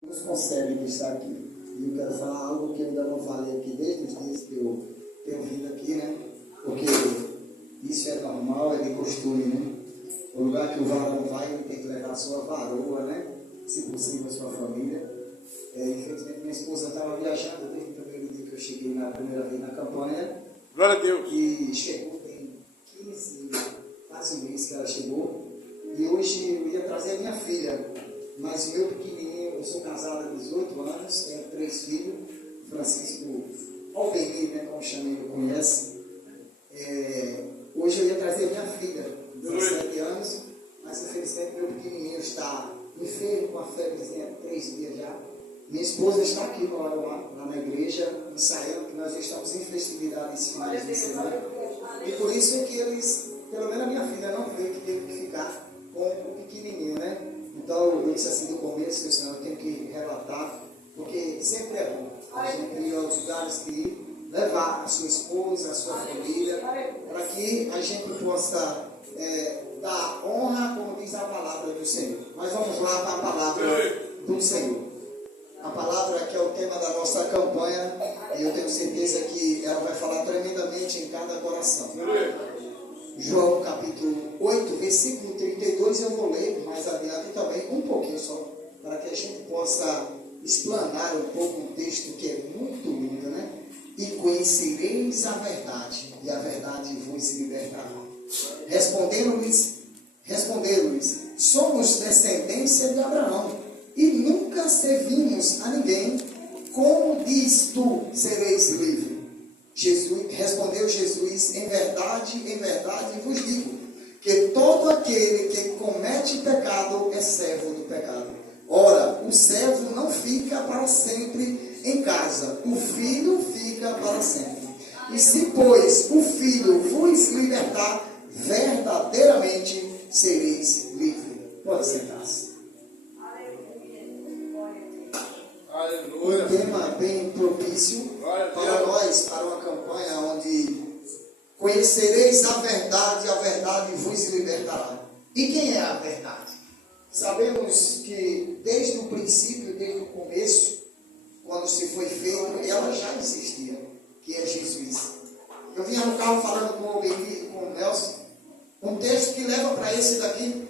Deus consegue estar aqui. E eu quero falar algo que eu ainda não falei aqui desde os dias que eu tenho vindo aqui, né? Porque isso é normal, é de costume, né? O lugar que o varão vai, ele tem que levar a sua varoa, né? Se possível, a sua família. Infelizmente, minha esposa estava viajando desde o primeiro dia que eu cheguei na primeira vez na campanha. Glória a Deus. E chegou, tem 15, quase um mês que ela chegou. E hoje eu ia trazer a minha filha, mas o meu pequenininho, eu sou casado há 18 anos, tenho 3 filhos, Francisco Albenir, né, como chama ele, conhece. Hoje eu ia trazer a minha filha, 17 anos, mas infelizmente meu pequenininho está enfermo com a febrezinha há 3 dias já. Minha esposa está aqui lá na igreja, ensaiando, que nós estamos em festividade esse final de semana. E por isso é que eles, pelo menos a minha filha não vê que teve que ficar com o pequenininho, né? Então eu disse assim no começo, que o Senhor tem que relatar, porque sempre é bom a gente ir aos lugares que ir, levar a sua esposa, a sua família, para que a gente possa dar honra, como diz a palavra do Senhor. Mas vamos lá para a palavra do Senhor. A palavra que é o tema da nossa campanha, e eu tenho certeza que ela vai falar tremendamente em cada coração. João capítulo 8, versículo 32, eu vou ler mais adiante também, um pouquinho só, para que a gente possa explanar um pouco um texto que é muito lindo, né? E conhecereis a verdade, e a verdade vos libertará. Responderam-lhes, somos descendência de Abraão, e nunca servimos a ninguém. Como diz tu, sereis livre? Respondeu Jesus, em verdade vos digo, que todo aquele que comete pecado é servo do pecado. Ora, o servo não fica para sempre em casa, o filho fica para sempre. E se, pois, o filho vos libertar, verdadeiramente sereis livres. Pode sentar-se. Um tema bem propício para nós, para uma campanha onde conhecereis a verdade vos libertará. E quem é a verdade? Sabemos que desde o princípio, desde o começo, quando se foi feito, ela já existia, que é Jesus. Eu vinha no carro falando com o Albenir e com o Nelson, um texto que leva para esse daqui,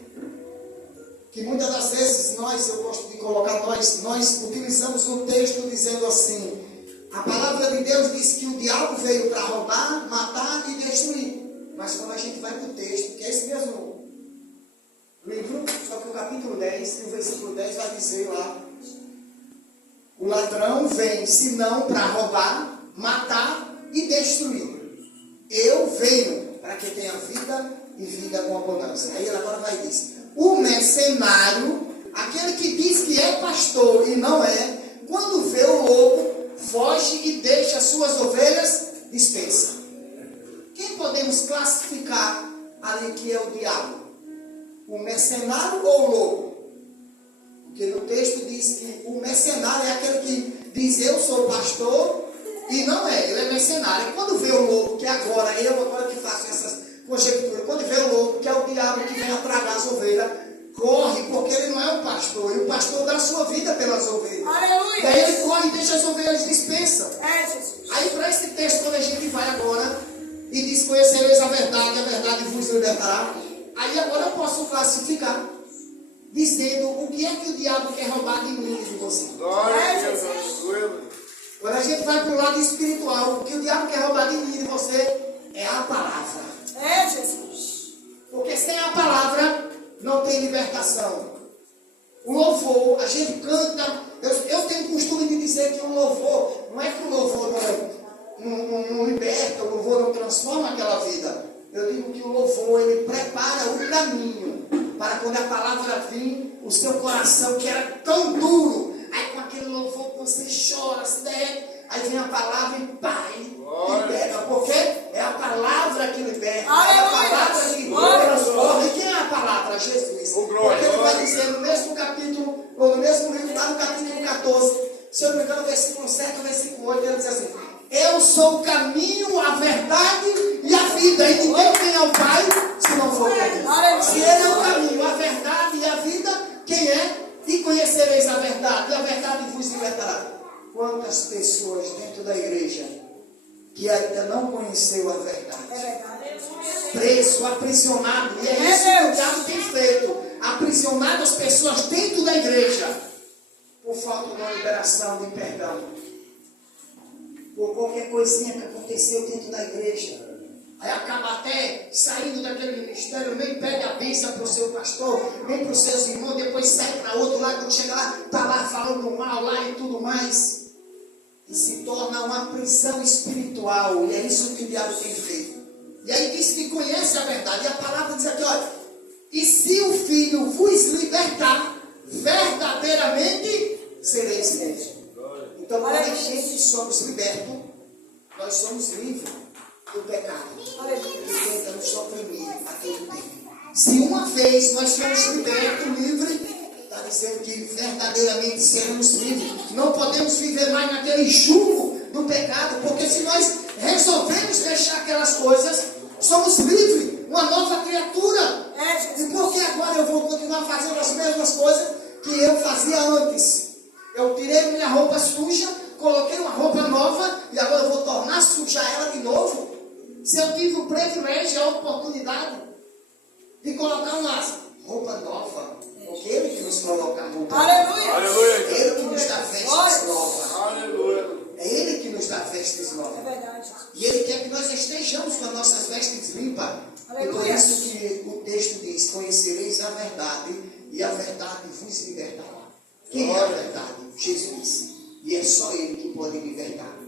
que muitas das vezes eu gosto de colocar, nós utilizamos um texto dizendo assim: a palavra de Deus diz que o diabo veio para roubar, matar e destruir. Mas quando a gente vai para o texto, que é esse mesmo livro, só que o capítulo 10, o versículo 10 vai dizer lá: o ladrão vem senão para roubar, matar e destruir. Eu venho para que tenha vida e vida com abundância. Aí ele agora vai dizer: o mercenário, aquele que diz que é pastor e não é, quando vê o lobo, foge e deixa suas ovelhas dispersa. Quem podemos classificar ali que é o diabo? O mercenário ou o lobo? Porque no texto diz que o mercenário é aquele que diz eu sou pastor e não é, ele é mercenário. E quando vê o lobo, que agora que faço essas conjectura, quando vê o lobo, que é o diabo que vem a tragar as ovelhas, corre, porque ele não é o pastor, e o pastor dá a sua vida pelas ovelhas. Aleluia! Daí ele corre e deixa as ovelhas dispersas. Aí para esse texto, quando a gente vai agora e diz: conhecereis a verdade vos libertará. Aí agora eu posso classificar, dizendo o que é que o diabo quer roubar de mim e de você. Quando a gente vai para o lado espiritual, o que o diabo quer roubar de mim e de você é a palavra. Jesus. Porque sem a palavra não tem libertação. O louvor, a gente canta. Eu tenho o costume de dizer que o louvor, não é que o louvor não liberta, o louvor não transforma aquela vida. Eu digo que o louvor, ele prepara o caminho para quando a palavra vir, o seu coração que era tão duro, aí com aquele louvor você chora, se derrete, aí vem a palavra e pá, liberta, porque é a palavra que liberta, é a palavra que transforma. E quem é a palavra? Jesus. Porque ele vai dizer no mesmo capítulo, ou no mesmo livro, lá no capítulo 14, se eu não me engano, versículo 7, versículo 8, ele diz assim: eu sou o caminho, a verdade e a vida, e ninguém vem ao Pai se não for por Deus. Se ele é o caminho, a verdade e a vida, quem é? E conhecereis a verdade, e a verdade da igreja que ainda não conheceu a verdade. É verdade. Preso, aprisionado. E é isso que o diabo tem feito. Aprisionado as pessoas dentro da igreja. Por falta de uma liberação de perdão. Por qualquer coisinha que aconteceu dentro da igreja. Aí acaba até saindo daquele ministério, nem pede a bênção para o seu pastor, nem para os seus irmãos, depois sai para outro lá, quando chega lá, está lá falando mal lá e tudo mais. E se torna uma prisão espiritual. E é isso que o diabo tem feito. E aí diz que conhece a verdade. E a palavra diz aqui, olha, e se o Filho vos libertar, verdadeiramente sereis livres. Então, quando a gente somos libertos, nós somos livres do pecado. Que tenta nos oprimir a todo tempo. Se uma vez nós somos libertos, livres, está dizendo que verdadeiramente seremos livres. Não podemos viver mais naquele jugo do pecado, porque se nós resolvemos deixar aquelas coisas, somos livres, uma nova criatura. E por que agora eu vou continuar fazendo as mesmas coisas que eu fazia antes? Eu tirei minha roupa suja, coloquei uma roupa nova e agora eu vou tornar sujar ela de novo? Se eu tive o privilégio, a oportunidade de colocar uma roupa nova, porque Ele que nos coloca a roupa nova. Aleluia. É Ele que nos dá vestes novas. É Ele que nos dá vestes novas. É verdade. E Ele quer que nós estejamos com as nossas vestes limpas. E por isso que o texto diz, conhecereis a verdade, e a verdade vos libertará. Quem é a verdade? Jesus. E é só Ele que pode libertar.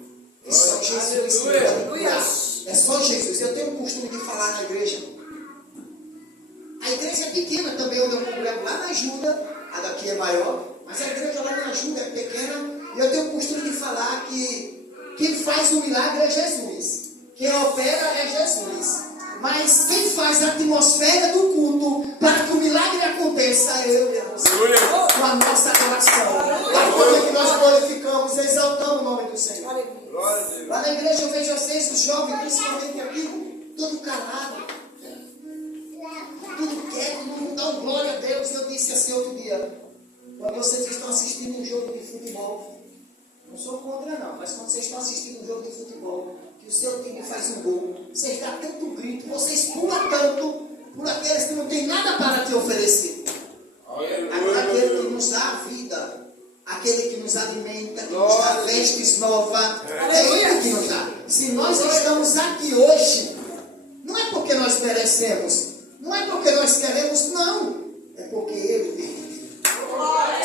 É só Jesus que pode curar. É só Jesus. Eu tenho o costume de falar na igreja. A igreja é pequena também, onde eu congrego lá na ajuda. A daqui é maior. Mas a igreja lá na ajuda é pequena. E eu tenho o costume de falar que quem faz o milagre é Jesus. Quem opera é Jesus. Mas quem faz a atmosfera do culto para que o milagre aconteça é eu e você. Com a nossa adoração. A forma que nós glorificamos, exaltamos o nome do Senhor. Lá na igreja eu vejo vocês, os jovens, principalmente aqui, todo calado. Tudo quieto, não dão glória a Deus. Eu disse assim outro dia, quando vocês estão assistindo um jogo de futebol, não sou contra não, mas quando vocês estão assistindo um jogo de futebol, que o seu time faz um gol, vocês dão tanto grito, vocês pulam tanto por aqueles que não têm nada para te oferecer. Aquele que nos dá a vida, aquele que nos alimenta, que nos dá vestes novas, é Ele que nos dá. Se nós estamos aqui hoje, não é porque nós merecemos, não é porque nós queremos, não. É porque Ele permitiu.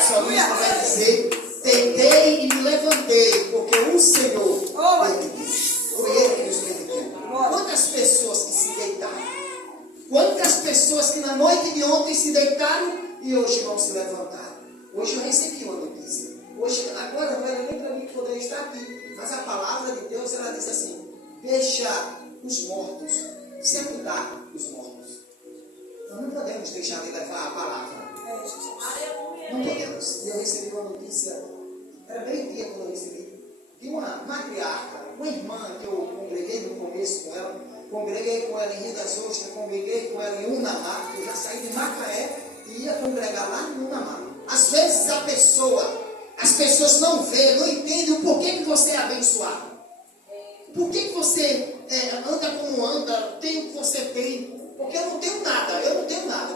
Somente vai dizer, tentei e me levantei, porque o Senhor permitiu. Foi Ele que nos permitiu. Quantas pessoas que se deitaram, quantas pessoas que na noite de ontem se deitaram e hoje não se levantaram. Hoje eu recebi uma notícia. Hoje, agora não era nem para mim poder estar aqui, mas a palavra de Deus, ela diz assim, deixa os mortos sepultar os mortos. Nós não podemos deixar de levar a palavra. Não podemos. E eu recebi uma notícia, era meio-dia quando eu recebi, de uma matriarca, uma irmã que eu congreguei no começo com ela, congreguei com ela em Rio das Ostras, congreguei com ela em Unamar, eu já saí de Macaé e ia congregar lá em Unamar. Às vezes as pessoas não veem, não entendem o porquê que você é abençoado. Por que você anda como anda, tem o que você tem? Porque eu não tenho nada,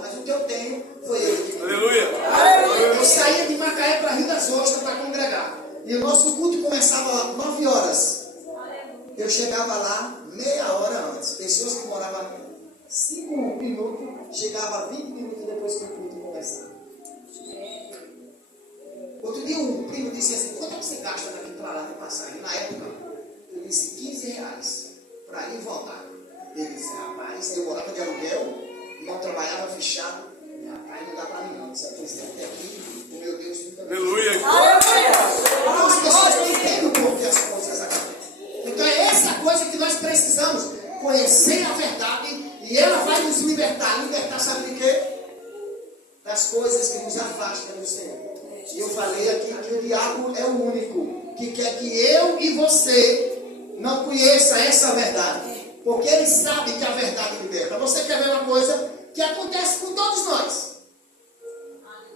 mas o que eu tenho foi Ele. Aleluia! Eu saía de Macaé para Rio das Ostras para congregar. E o nosso culto começava 9 horas. Eu chegava lá meia hora antes. Pessoas que moravam 5 minutos, chegava 20 minutos depois que o culto começava. Outro dia um primo disse assim, quanto é que você gasta daqui para lá de passagem? Na época, eu disse R$15 para ir e voltar. Ele disse, rapaz, eu morava de aluguel, não trabalhava fechado. Rapaz, não dá para mim não. Se eu quiser até aqui, o meu Deus nunca me Aleluia! Então as pessoas não entendem o porquê as coisas acontecem. Então é essa coisa que nós precisamos, conhecer a verdade, e ela vai nos libertar. Libertar sabe de quê? Das coisas que nos afastam do Senhor. E eu falei aqui que o diabo é o único que quer que eu e você não conheça essa verdade. Porque ele sabe que a verdade liberta. Você quer ver uma coisa que acontece com todos nós?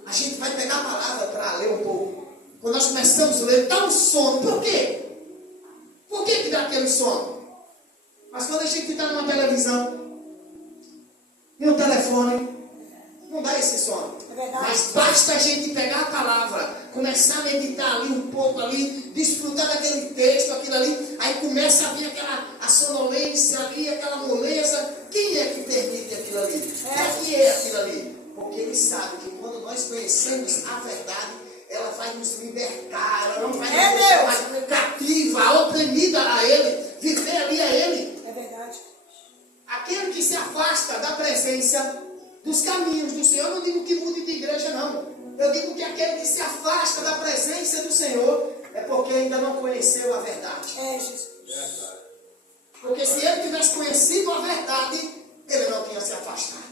A gente vai pegar a palavra para ler um pouco. Quando nós começamos a ler, dá um sono. Por quê? Por que dá aquele sono? Mas quando a gente está numa televisão e um telefone, não dá esse sono. Mas basta a gente pegar a palavra, começar a meditar ali um pouco ali, desfrutar daquele texto, aquilo ali, aí começa a vir a sonolência ali, aquela moleza. Quem é que permite aquilo ali? O que é aquilo ali? Porque ele sabe que quando nós conhecemos a verdade, ela vai nos libertar, ela não vai nos deixar mais cativa, oprimida a ele, viver ali a ele. É verdade. Aquele que se afasta da presença, dos caminhos do Senhor, eu não digo que mude de igreja, não. Eu digo que aquele que se afasta da presença do Senhor é porque ainda não conheceu a verdade. É, Jesus. Porque se ele tivesse conhecido a verdade, ele não tinha se afastado.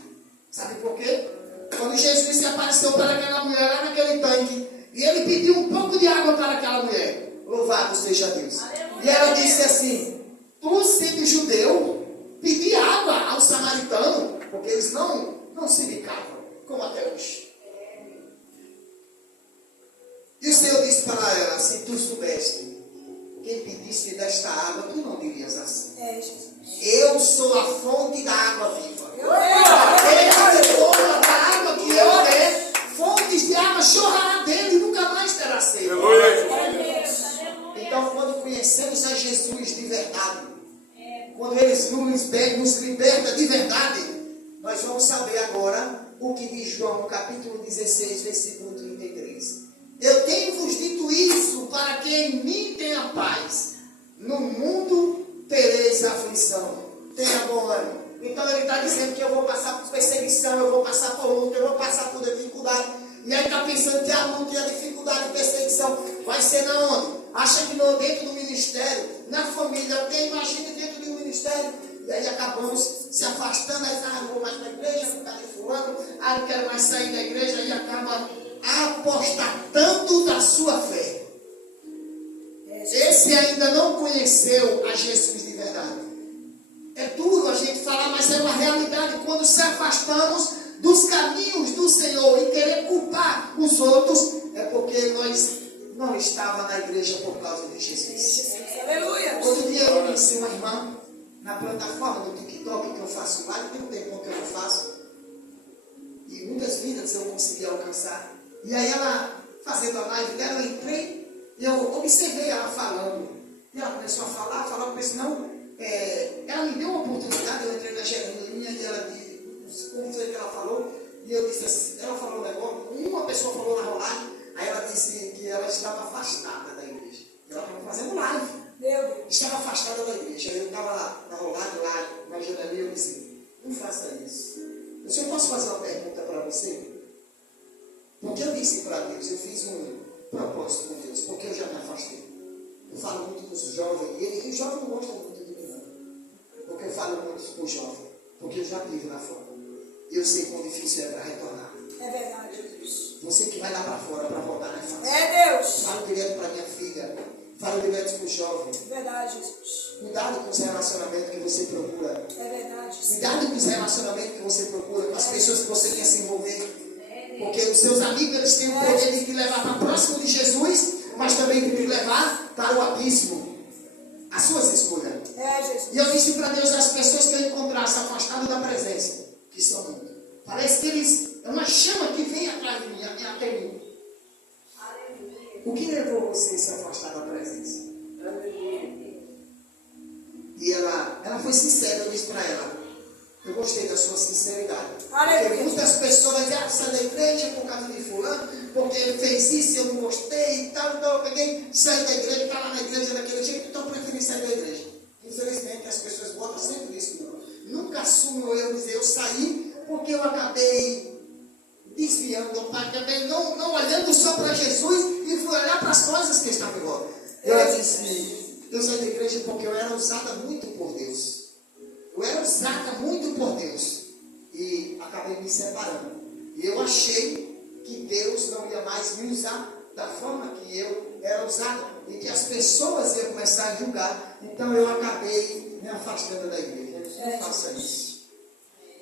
Sabe por quê? Quando Jesus se apareceu para aquela mulher lá naquele tanque, e ele pediu um pouco de água para aquela mulher. Louvado seja Deus. Aleluia. E ela disse assim: tu sendo judeu, pedi água ao samaritano, porque eles não se bicavam, como até hoje. E o Senhor disse para ela: se tu soubeste quem pedisse desta água, tu não dirias assim. É, Jesus. Eu sou a fonte da água viva. Aquele que toma da água que eu der, fontes de água chorará dele e nunca mais terá sede. Então, quando conhecemos a Jesus de verdade, quando ele nos liberta de verdade, nós vamos saber agora o que diz João, capítulo 16, versículo 33. Eu tenho-vos dito isso para que em mim tenha paz. No mundo tereis aflição. Tenha bom ânimo. Então ele está dizendo que eu vou passar por perseguição, eu vou passar por luta, eu vou passar por dificuldade. E aí está pensando que a luta e a dificuldade e perseguição vai ser na onde? Acha que não, dentro do ministério, na família, alguém imagina dentro de um ministério. E aí acabamos se afastando, aí não vou mais na igreja, por causa de fulano, aí não quero mais sair da igreja, aí acaba apostatando da sua fé. Esse ainda não conheceu a Jesus de verdade. É duro a gente falar, mas é uma realidade. Quando se afastamos dos caminhos do Senhor e querer culpar os outros, é porque nós não estávamos na igreja por causa de Jesus. Aleluia. Outro dia eu conheci uma irmã na plataforma do TikTok que eu faço live, tem um tempo que eu não faço. E muitas vidas eu consegui alcançar. E aí ela, fazendo a live dela, eu entrei e eu observei ela falando. E ela começou a falar, eu pensei, não, ela me deu uma oportunidade, eu entrei na geradinha e ela disse, como foi que ela falou? E eu disse assim, ela falou um negócio, uma pessoa falou na rolagem, aí ela disse que ela estava afastada da igreja. Ela estava fazendo live. Estava afastada da igreja. Eu estava lá na rolagem, lá na janelinha, eu disse, não faça isso. Se eu posso fazer uma pergunta para você? Porque eu disse para Deus, eu fiz um propósito com Deus, porque eu já me afastei. Eu falo muito com os jovens, e os jovens não gostam muito de mim, não. Porque eu falo muito com os jovens, porque eu já tive lá fora. E eu sei quão difícil é para retornar. É verdade, Jesus. Você que vai lá para fora para voltar não é fácil. É Deus. Falo direto para minha filha, falo direto para os jovens. É verdade, Jesus. Cuidado com os relacionamentos que você procura. É verdade. Cuidado com os relacionamentos que você procura, com as pessoas que você quer se envolver. Porque os seus amigos, eles têm o poder de te levar para próximo de Jesus, mas também de te levar para o abismo. As suas escolhas. É, Jesus. E eu disse para Deus, as pessoas que eu encontrasse afastadas da presença, que são muitas. Parece que eles, é uma chama que vem atrás de mim, até mim. O que levou você a se afastar da presença? E ela foi sincera, eu disse para ela, eu gostei da sua sinceridade. Porque muitas pessoas dizem, sai da igreja por causa de fulano, porque ele fez isso, eu não gostei e tal, então eu peguei, saí da igreja, está lá na igreja daquele jeito, então eu preferi sair da igreja. Infelizmente as pessoas botam sempre isso, nunca assumem o erro, dizer, eu saí porque eu acabei desviando, eu acabei não olhando só para Jesus e fui olhar para as coisas que estavam em volta. Eu disse, eu saí da igreja porque eu era usada muito por Deus. Eu era usada muito por Deus. E acabei me separando. E eu achei que Deus não ia mais me usar da forma que eu era usado. E que as pessoas iam começar a julgar. Então eu acabei me afastando da igreja. Não faça isso.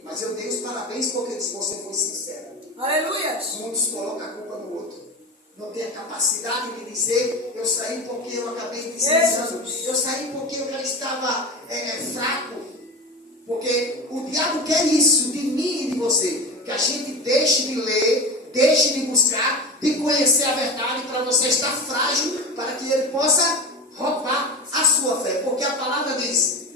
Mas eu dei os parabéns porque você foi sincero. Aleluia. Muitos colocam a culpa no outro. Não tem a capacidade de dizer, Eu saí porque eu acabei deslizando. Eu saí porque eu já estava fraco. Porque o diabo quer isso de mim e de você. Que a gente deixe de ler, deixe de buscar, de conhecer a verdade para você estar frágil, para que ele possa roubar a sua fé. Porque a palavra diz,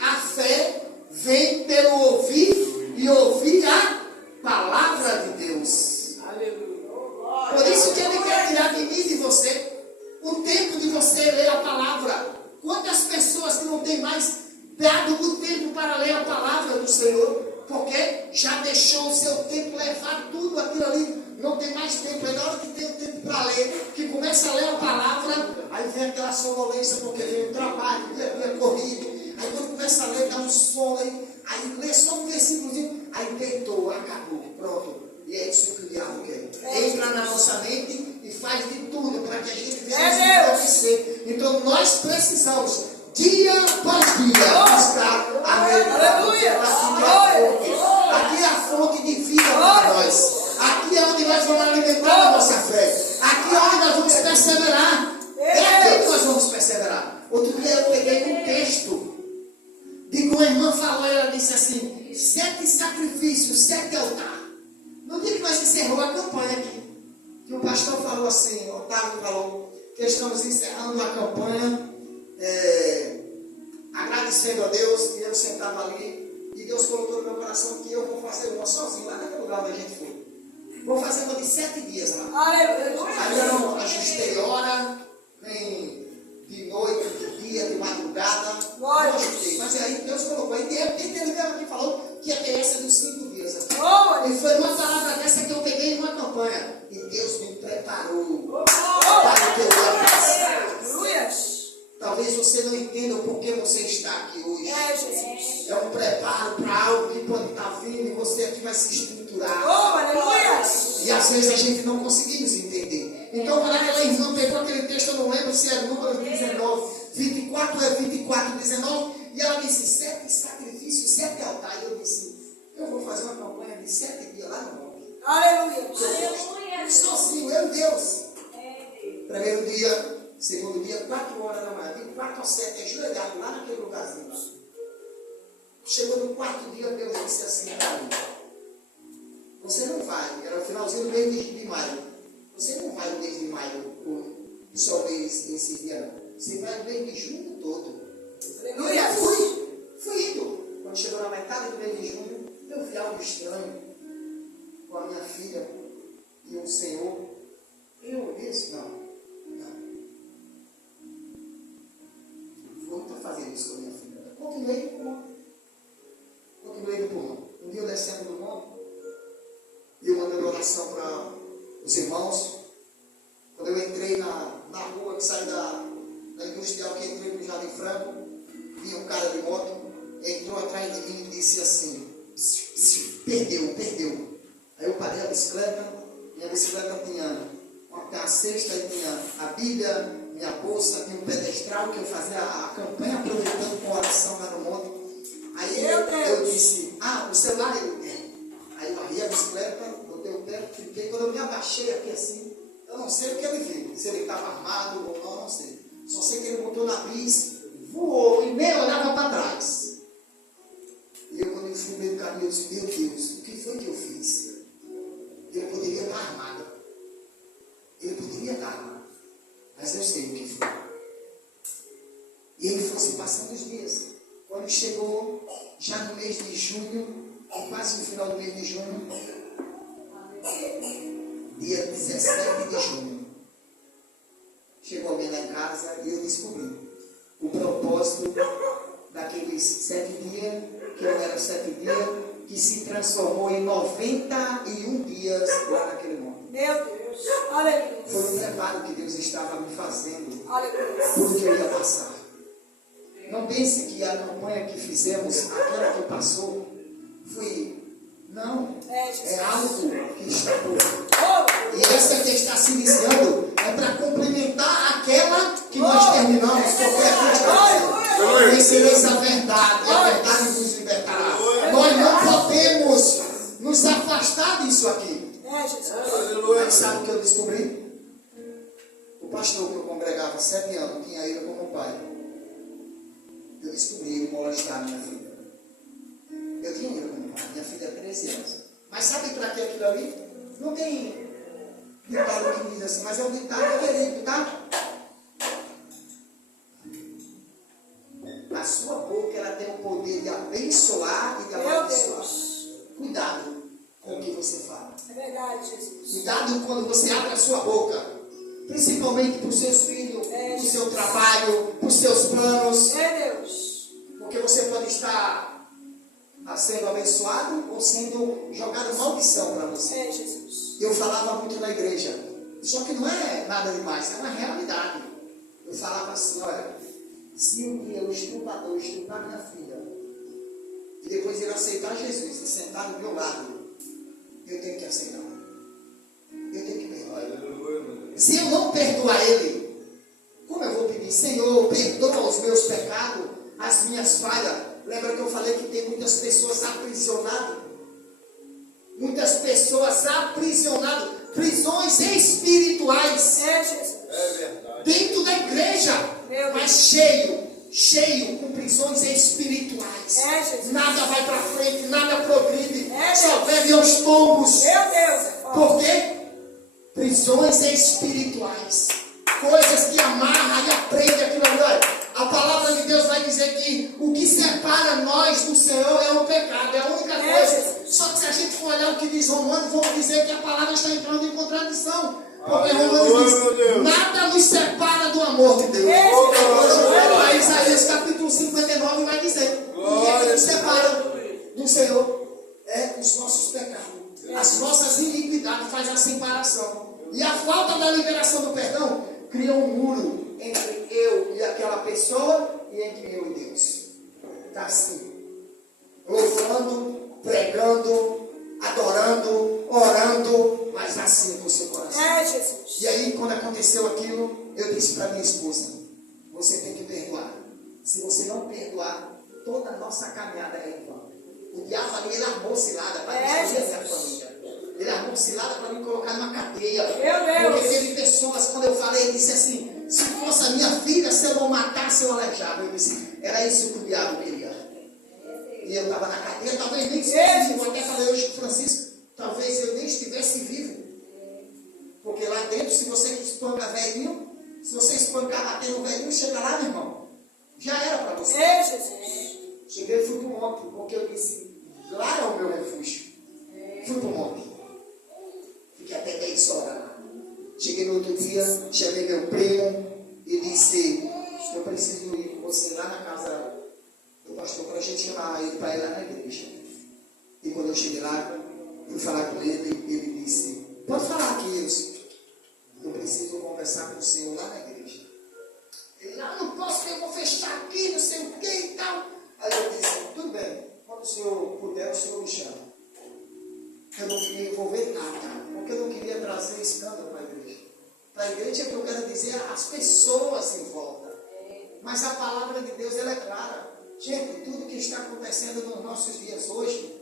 a fé vem pelo ouvir e ouvir a palavra de Deus. Aleluia. Por isso que ele quer tirar de mim e de você o tempo de você ler a palavra. Quantas pessoas que não têm mais dado o tempo para ler a palavra do Senhor, porque já deixou o seu tempo levar tudo aquilo ali, não tem mais tempo. Aí na hora que tem o tempo para ler, que começa a ler a palavra, aí vem aquela sonolência, porque vem o trabalho, vem corrido. Aí quando começa a ler, dá um sono, aí lê só um versículozinho, aí deitou, acabou, pronto. E é isso que o diabo quer. Entra na nossa mente e faz de tudo para que a gente venha acontecer. Então nós precisamos, dia após dia, buscar a verdade. Aqui é a fonte de vida para nós. Aqui é onde nós vamos alimentar a nossa fé. Aqui é onde nós vamos perseverar. É aqui que nós vamos perseverar. Outro dia eu peguei um texto de que uma irmã falou, ela disse assim, 7 sacrifícios, 7 altares. No dia que nós encerramos a campanha aqui, que o pastor falou assim, o Otávio falou, que estamos encerrando a campanha, agradecendo a Deus, e eu sentava ali, e Deus colocou no meu coração que eu vou fazer uma sozinho, lá naquele lugar onde a gente foi. Vou fazer uma de 7 dias lá. Aí eu não ajustei hora, nem de noite, de dia, de madrugada, não ajustei. Mas aí Deus colocou, e de repente ele mesmo aqui falou que ia ter essa dos 5 dias aqui. E foi uma palavra dessa que eu peguei numa campanha, e Deus me preparou para o que eu ia passar. Talvez você não entenda o porquê você está aqui hoje. É um preparo para algo que pode estar vindo e você aqui vai se estruturar. E às vezes a gente não conseguimos entender. Então, quando aquela irmã pegou aquele texto, eu não lembro se é número 19, 24, 19, e ela disse, 7 sacrifícios, 7 altares. Eu disse, eu vou fazer uma campanha de 7 dias lá no monte. Sozinho, eu e Deus. Primeiro dia, segundo dia, 4 horas da manhã, de 4 a 7, ajoelhado lá naquele lugarzinho lá. Chegou no 4º dia, Deus disse assim para mim, você não vai, era o finalzinho do mês de maio, você não vai no mês de maio, só o mês desse dia, não. Você vai no mês de junho todo. Eu fui indo. Quando chegou na metade do mês de junho, eu vi algo estranho com a minha filha e o Senhor. Eu disse, não. Vou estar fazendo isso com a minha filha. Continuei no ponto. Um dia eu descendo do monte, e eu mandando oração para os irmãos. Quando eu entrei na rua que sai da industrial, que entrei no Jardim Franco, vinha um cara de moto, entrou atrás de mim e disse assim, perdeu. Aí eu parei a bicicleta, minha bicicleta tinha uma cesta, e tinha a Bíblia, minha bolsa, tinha um pedestral que eu fazia a campanha aproveitando com oração lá no monte. Aí eu disse, o celular ele tem. Aí eu varri a bicicleta, botei o pé, fiquei, quando eu me abaixei aqui assim, eu não sei o que ele viu, se ele estava armado ou não sei. Só sei que ele botou na bis, voou e nem olhava para trás. E eu, quando eu fui no meio do caminho, eu disse, meu Deus, o que foi que eu fiz? Ele poderia estar armado. Mas eu sei o que foi. E ele foi se passando os dias. Quando chegou, já no mês de junho, quase no final do mês de junho, dia 17 de junho, chegou alguém lá em casa e eu descobri o propósito daqueles 7 dias, que não era 7 dias, que se transformou em 91 dias lá naquele monte. Meu Deus. Aleluia. Foi um preparo que Deus estava me fazendo. Aleluia. Por que eu ia passar. Não pense que a campanha que fizemos, aquela que passou, foi. Não. É algo que está por vir. E essa que está se iniciando é para complementar aquela que nós terminamos. Porque aqui está. Conhecereis a verdade, e a verdade nos libertará. Nós não podemos nos afastar disso aqui. Mas sabe o que eu descobri? O pastor que eu congregava há 7 anos, tinha ele como pai. Eu descobri ele molestar minha filha. Eu tinha ele como pai, minha filha é 13 anos. Mas sabe para que aquilo ali? Não tem ditado que diz assim, mas é um ditado verídico, tá? A sua boca, ela tem o poder de abençoar e de amaldiçoar. Cuidado com o que você fala. É verdade, Jesus. Cuidado quando você abre a sua boca. Principalmente para os seus filhos, para o seu trabalho, para os seus planos. É Deus. Porque você pode estar sendo abençoado ou sendo jogado maldição para você. É Jesus. Eu falava muito na igreja. Só que não é nada demais, é uma realidade. Eu falava assim, olha, se um dia o estuprador estuprar minha filha e depois ele aceitar Jesus e sentar do meu lado, eu tenho que aceitar. Eu tenho que perdoar. Se eu não perdoar ele, como eu vou pedir, Senhor, perdoa os meus pecados, as minhas falhas? Lembra que eu falei que tem muitas pessoas aprisionadas? Muitas pessoas aprisionadas, prisões espirituais. É Jesus. É verdade. Dentro da igreja, mas cheio com prisões espirituais. É Jesus. Nada vai para frente, nada progride, É só Deus. bebe aos tombos. Meu Deus, é forte. Por quê? Prisões espirituais, coisas que amarram e aprendem aquilo ali. Olha, a palavra de Deus vai dizer que o que separa nós do Senhor é o pecado, é a única coisa. Só que se a gente for olhar o que diz Romanos, vamos dizer que a palavra está entrando em contradição. Porque Romanos diz, nada nos separa do amor de Deus. Agora, Isaías capítulo 59 vai dizer, o que é que nos separa do Senhor? É os nossos pecados. As nossas iniquidades faz a separação. E a falta da liberação do perdão cria um muro entre eu e aquela pessoa e entre eu e Deus. Está assim. Louvando, pregando, adorando, orando, mas assim com o seu coração. É Jesus. E aí, quando aconteceu aquilo, eu disse para minha esposa, você tem que perdoar. Se você não perdoar, toda a nossa caminhada é em vão. O diabo ali, ele armou cilada para destruir a minha família. Ele armou cilada para me colocar numa cadeia. Meu Deus. Porque teve pessoas, quando eu falei, ele disse assim, se fosse a minha filha, se eu não matasse, eu aleijava. Eu disse, era isso que o diabo queria. E eu estava na cadeia, talvez nem estivesse vivo. Eu até falei hoje com o Francisco, talvez eu nem estivesse vivo. Porque lá dentro, se você espanca velhinho, se você espancar batendo no velhinho, chega lá, meu irmão. Já era para você. É Jesus. Cheguei e fui para o monte, porque eu disse, lá é o meu refúgio. Fui para o monte. Fiquei até 10 horas lá. Cheguei no outro dia, chamei meu primo e disse, eu preciso ir com você lá na casa do pastor para a gente chamar ele para ir lá na igreja. E quando eu cheguei lá, fui falar com ele, ele disse, pode falar aqui, eu preciso conversar com o senhor lá na igreja. Ele, não posso, eu vou fechar aqui, não sei o que e tal. Aí eu disse, tudo bem, quando o senhor puder, o senhor me chama. Eu não queria envolver nada, porque eu não queria trazer escândalo para a igreja. Para a igreja é que eu quero dizer as pessoas em volta. Mas a palavra de Deus, ela é clara. Gente, tudo que está acontecendo nos nossos dias hoje,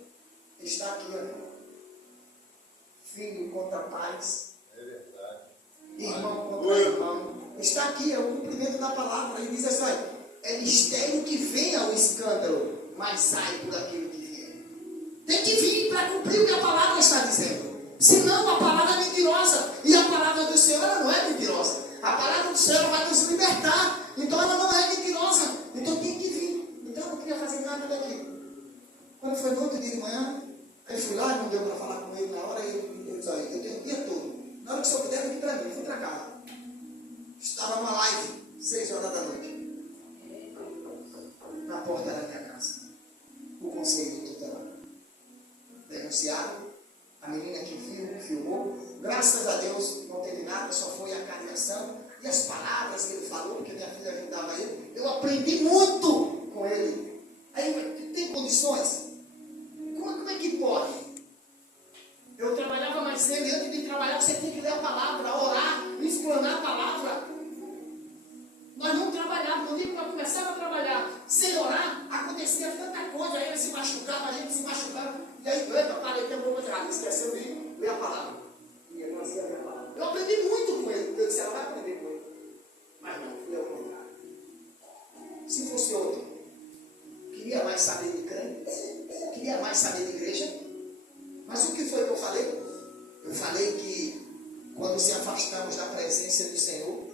está aqui, ó. Filho contra pais. É verdade. Irmão contra irmão. Está aqui, é o cumprimento da palavra. Ele diz assim, olha, é mistério que venha o escândalo, mas sai por aquilo que vier. Tem que vir para cumprir o que a palavra está dizendo. Senão a palavra é mentirosa. E a palavra do Senhor ela não é mentirosa. A palavra do Senhor vai nos libertar. Então ela não é mentirosa. Então tem que vir. Então eu não queria fazer nada daquilo. Quando foi no outro dia de manhã, aí fui lá, não deu para falar com ele na hora, e ele disse, olha, eu tenho o dia todo. Na hora que o senhor puder, vir para mim, fui para casa. Estava numa live, 6 horas da noite. Na porta da minha casa. O conselho tutelar. Denunciaram. A menina que filmou. Graças a Deus não teve nada, só foi a carregação. E as palavras que ele falou, porque minha filha ajudava ele. Eu aprendi muito com ele. Aí, tem condições? Como é que pode? Eu trabalhava mais cedo e antes de trabalhar você tem que ler a palavra, orar, explanar a palavra. Nós não trabalhávamos, no dia que nós começávamos a trabalhar sem orar, acontecia tanta coisa, aí ele se machucava, a gente se machucava. E aí, eita, parei, tem alguma coisa errada, esqueceu de ler a palavra. E ele fazia a minha palavra. Eu aprendi muito com ele, eu disse, ela vai aprender com ele. mais saber de crente, queria mais saber de igreja. Mas o que foi que eu falei? Eu falei que quando se afastamos da presença do Senhor,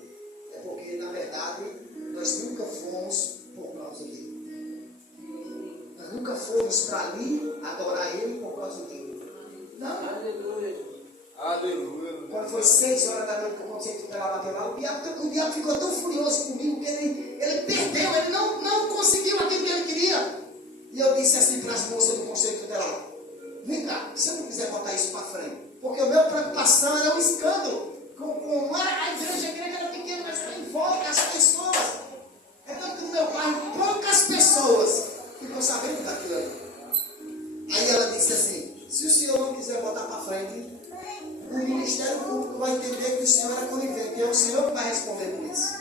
é porque, na verdade, nós nunca fomos por causa dele. Nós nunca fomos para ali adorar ele por causa dele. Não. Aleluia. Aleluia. Quando foi 6 horas da noite que eu consegui tutelar bateu lá, o diabo ficou tão furioso comigo que ele perdeu, ele não conseguiu aquilo que ele queria. E eu disse assim para as moças do conselho tutelar: vem cá, se eu não quiser botar isso para frente, porque a minha preocupação era um escândalo. A igreja era pequena, mas era em volta, as pessoas. É tanto que no meu bairro, poucas pessoas ficam sabendo daquilo ali. Aí ela disse assim: se o senhor não quiser botar para frente, o Ministério Público vai entender que o senhor é conivente, e é o senhor que vai responder por isso.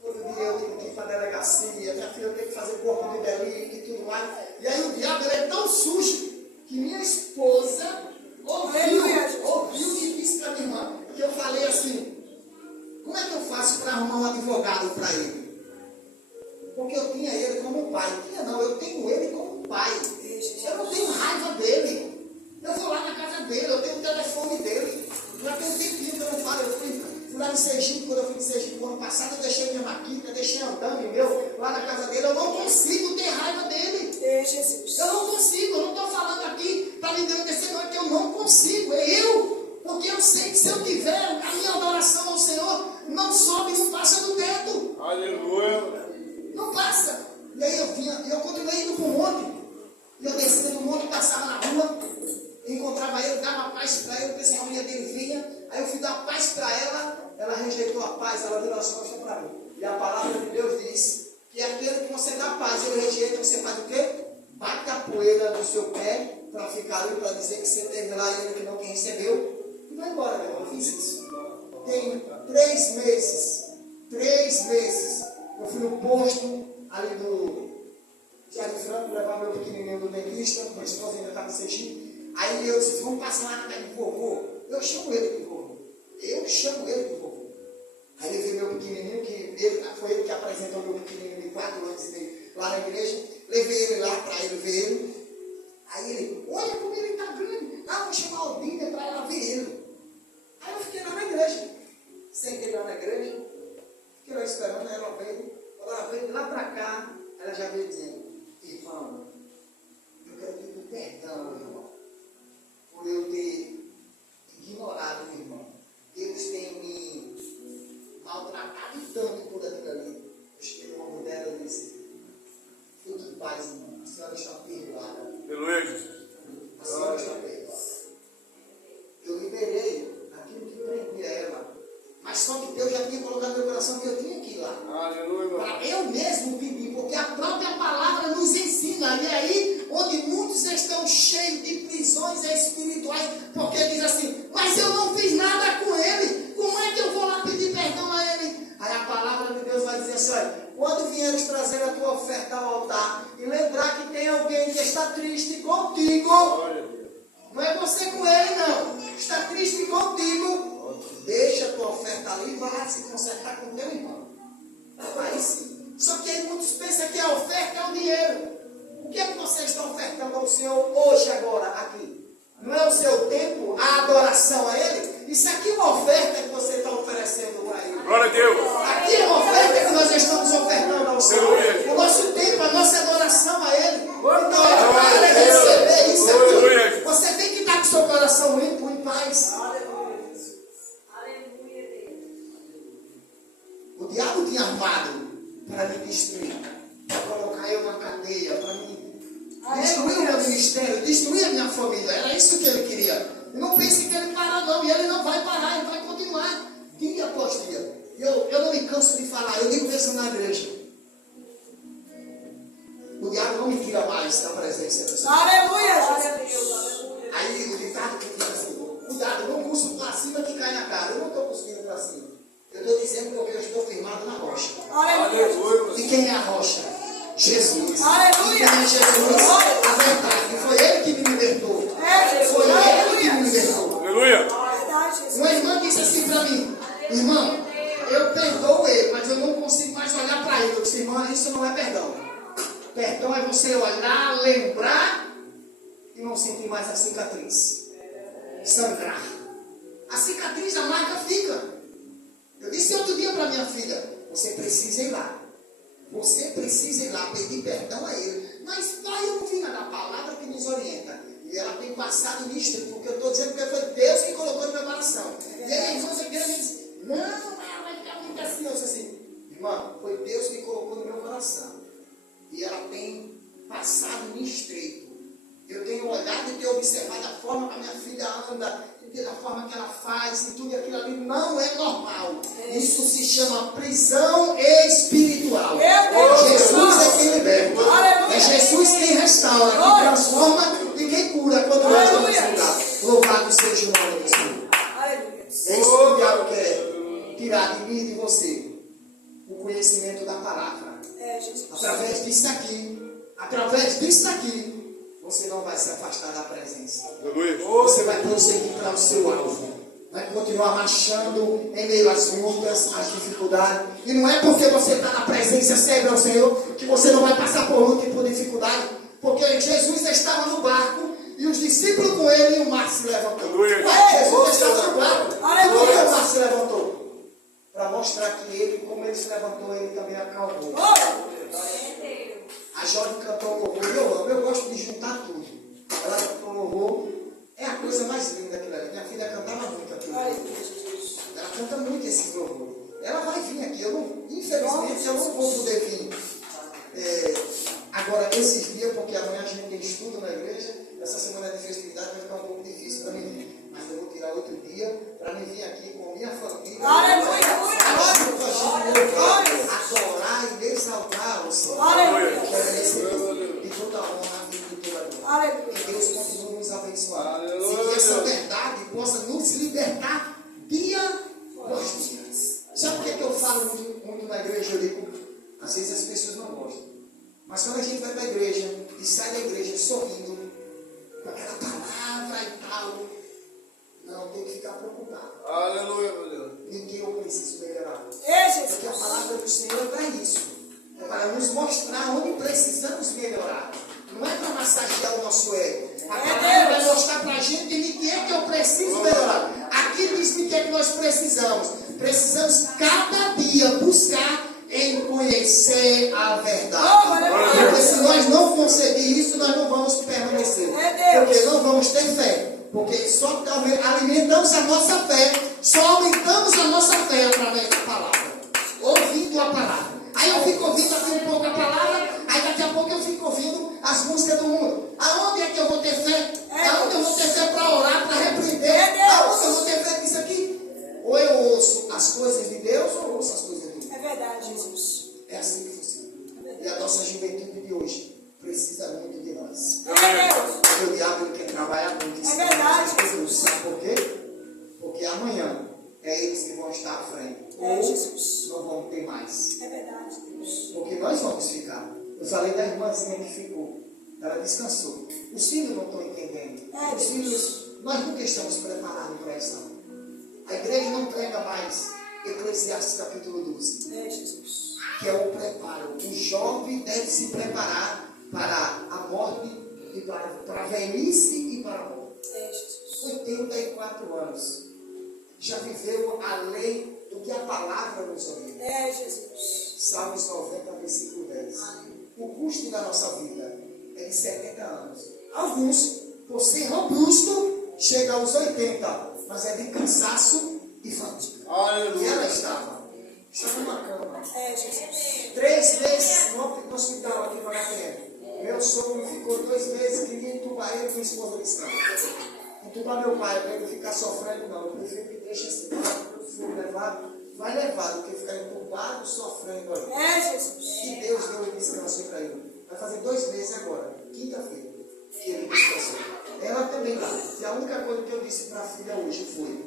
Todo dia eu tenho que ir para a delegacia, minha filha tem que fazer corpo de delito e tudo mais. E aí o diabo ele é tão sujo que minha esposa ouviu e disse para minha irmã que eu falei assim: como é que eu faço para arrumar um advogado para ele? Porque eu tinha ele como pai. Eu tenho ele como pai. Eu não tenho raiva dele. Eu vou lá na casa dele, eu tenho o telefone dele. Já tem um tempinho que eu não falo. Eu fui lá no Sergipe, quando eu fui no Sergipe no ano passado, eu deixei minha maquita, deixei andando meu lá na casa dele. Eu não consigo ter raiva dele. Jesus. Eu não consigo, eu não estou falando aqui para me engrandecir, não, é que eu não consigo. É eu. Porque eu sei que se eu tiver a minha adoração ao Senhor, não sobe, não passa do teto. Aleluia. Não passa. E aí eu continuei indo para o monte. E eu descia no monte, passava na rua, encontrava ele, dava paz para ele, o pessoal dele vinha. Aí eu fui dar paz para ela rejeitou a paz, ela virou as costas para mim. E a palavra de Deus diz que aquele que você dá paz, ele rejeita, você faz o quê? Bate a poeira do seu pé para ficar ali, para dizer que você teve lá e ele que não te recebeu. E vai embora, meu irmão. Eu fiz isso. Tem 3 meses. 3 meses. Eu fui no posto ali do Jardim Franco, levar meu pequenininho do dentista, minha esposa ainda estava em Sergipe. Aí eu disse: vamos passar lá na casa do vovô. Eu chamo ele de vovô. Aí ele veio meu pequenininho, foi ele que apresentou meu pequenininho de 4 anos e meio lá na igreja. Levei ele lá para ele ver ele. Aí ele: olha como ele está grande. Vou chamar a Aldinha para ela ver ele. Aí eu fiquei lá na igreja. Sentei lá na igreja. Fiquei lá esperando ela veio. Quando ela veio lá para cá, ela já veio dizendo: irmão, eu quero pedir perdão, irmão, por eu ter ignorado o irmão. Deus tem me maltratado tanto por aquilo ali. Eu cheguei no ombro dela e disse: fique em paz, irmão. A senhora está perdoada. Aleluia, Jesus. A senhora está perdoada. Eu liberei aquilo que prendia ela. Mas só que Deus já tinha colocado no meu coração que eu tinha que ir lá. Aleluia. Para eu mesmo pedir, porque a própria palavra nos ensina. E é aí onde muitos estão cheios de prisões espirituais, porque diz assim: mas eu não fiz nada com ele, como é que eu vou lá pedir perdão a ele? Aí a palavra de Deus vai dizer assim: olha, quando vieres trazer a tua oferta ao altar e lembrar que tem alguém que está triste contigo, não é você com ele não, está triste contigo, deixa a tua oferta ali e vai lá se consertar com o teu irmão. Aí sim. Só que aí muitos pensam que a oferta é o dinheiro. O que é que você está ofertando ao Senhor hoje, agora, aqui? Não é o seu tempo, a adoração a Ele? Isso aqui é uma oferta que você está oferecendo a Ele. Glória a Deus. Aqui é uma oferta que nós estamos ofertando ao Senhor. O nosso tempo, a nossa adoração a Ele. Então, para receber isso aqui, você tem que estar com o seu coração limpo, em paz. O diabo tinha armado para me destruir, para colocar eu na cadeia, para me destruir o meu ministério, destruir a minha família. Era isso que ele queria. E não pense que ele para não, e ele não vai parar, ele vai continuar dia após dia. Eu não me canso de falar, eu digo mesmo na igreja: o diabo não me tira mais da presença do Senhor. Aleluia. Aí o ditado que diz assim: cuidado, não curso para cima que cai na cara. Eu não estou cuspindo para cima. Eu estou dizendo porque eu estou firmado na rocha. Aleluia. E quem é a rocha? Jesus. Aleluia. E quem é Jesus? A verdade. Foi Ele que me libertou. Foi Ele que me libertou. Aleluia. Uma irmã disse assim para mim: irmão, eu perdoo ele, mas eu não consigo mais olhar para ele. Eu disse: irmã, isso não é perdão. Perdão é você olhar, lembrar e não sentir mais a cicatriz. Sangrar. A cicatriz, a marca fica. Eu disse outro dia para minha filha, você precisa ir lá. Você precisa ir lá pedir perdão a ele. Mas pai, eu não vi nada, a palavra que nos orienta. E ela tem passado nisto, porque eu estou dizendo que foi Deus que colocou no meu coração. E aí, irmãos, a igreja disse, não, vai ficar muito assim. Eu disse assim, irmã, foi Deus que colocou no meu coração. E ela tem passado no estreito. Eu tenho olhado e tenho observado a forma que a minha filha anda, da forma que ela faz, e tudo aquilo ali não é normal. Isso se chama prisão espiritual. Jesus é quem liberta. É Jesus quem restaura, quem transforma e quem cura quando nós estamos curados. Louvado seja o nome do Senhor. É isso que o diabo quer tirar de mim e de você. O conhecimento da palavra. Através disso aqui, você não vai se afastar da presença. Você vai prosseguir para o seu alvo. Vai continuar marchando em meio às lutas, às dificuldades. E não é porque você está na presença sempre ao Senhor que você não vai passar por luta e por dificuldade. Porque Jesus estava no barco e os discípulos com ele e o mar se levantou. Jesus estava no barco e por que o mar se levantou? Para mostrar que ele, como ele se levantou, ele também acalmou. A Jovem cantou louvor, eu gosto de juntar tudo. Ela cantou louvor, é a coisa mais linda aquilo ali. Minha filha cantava muito aquilo ali. Ela canta muito esse louvor. Ela vai vir aqui, infelizmente eu não vou poder vir agora esses dias, porque amanhã a gente tem estudo na igreja. Essa semana de festividade vai ficar um pouco difícil para mim vir. Mas eu vou tirar outro dia para mim vir aqui com minha família. Adorar e exaltar o Senhor. E toda a honra e toda a glória. Que Deus continue nos abençoando. E que essa verdade possa nos libertar dia após dia. Sabe por que eu falo muito na igreja? Eu digo, às vezes as pessoas não gostam. Mas quando a gente vai para a igreja e sai da igreja sorrindo, com aquela palavra e tal, não tem que ficar preocupado. Aleluia, meu Deus. Ninguém eu preciso melhorar. Porque a palavra do Senhor é para isso. É para nos mostrar onde precisamos melhorar. Não é para massagear o nosso ego. A palavra vai mostrar para a gente em que é que eu preciso melhorar. Aqui diz-me que é que nós precisamos. Precisamos cada dia buscar em conhecer a verdade. Porque se nós não conseguir isso, nós não vamos permanecer. Porque não vamos ter fé. Porque só alimentamos a nossa fé, só aumentamos a nossa fé através da palavra. Ouvindo a palavra. Aí eu fico ouvindo aqui um pouco a palavra, aí daqui a pouco eu fico ouvindo as músicas do mundo. Aonde é que eu vou ter fé? Aonde eu vou ter fé para orar, para repreender? Aonde eu vou ter fé nisso aqui? Ou eu ouço as coisas de Deus, ou eu ouço as coisas de Deus. É verdade, Jesus. É assim que funciona. E a nossa juventude de hoje precisa muito de nós. Porque o diabo ele quer trabalhar muito. É verdade. Sabe por quê? Porque amanhã é eles que vão estar à frente. Ou Jesus. não vão ter mais. É verdade, Deus. Porque nós vamos ficar. Eu falei da irmãzinha que ficou. Ela descansou. Os filhos não estão entendendo. Os filhos, nós nunca estamos preparados para essa. A igreja não prega mais Eclesiastes capítulo 12. Jesus. Que é o preparo. O jovem deve se preparar para a morte, e para a velhice e para a morte. 84 anos. Já viveu além do que a palavra nos orienta. Jesus. Salmos 90, versículo 10. O custo da nossa vida é de 70 anos. Alguns, por ser robusto, chega aos 80, mas é de cansaço e fadiga. E ela estava numa cama. Jesus. 3 meses no hospital aqui para a meu sogro ficou 2 meses, queria entubar ele com a esposa de sangue. Entubar meu pai, para ele ficar sofrendo, não. Eu prefiro que deixe esse filho levado. Vai levar do que ficar entubado, sofrendo ali. Jesus. E Deus deu o descanso para ele. Vai fazer 2 meses agora, quinta-feira, que ele descansou. Ela também lá. E a única coisa que eu disse para a filha hoje foi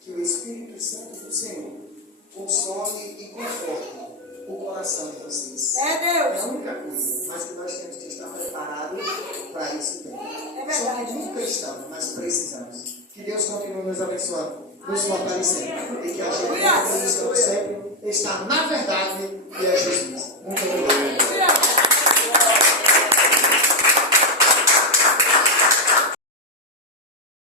que o Espírito Santo do Senhor console e conforte o coração de vocês. É a única coisa, mas que nós temos que estar preparados para isso também. Só que nunca estamos, mas precisamos. Que Deus continue nos abençoando, nos fortalecendo. E que a gente possa sempre estar na verdade, que é Jesus.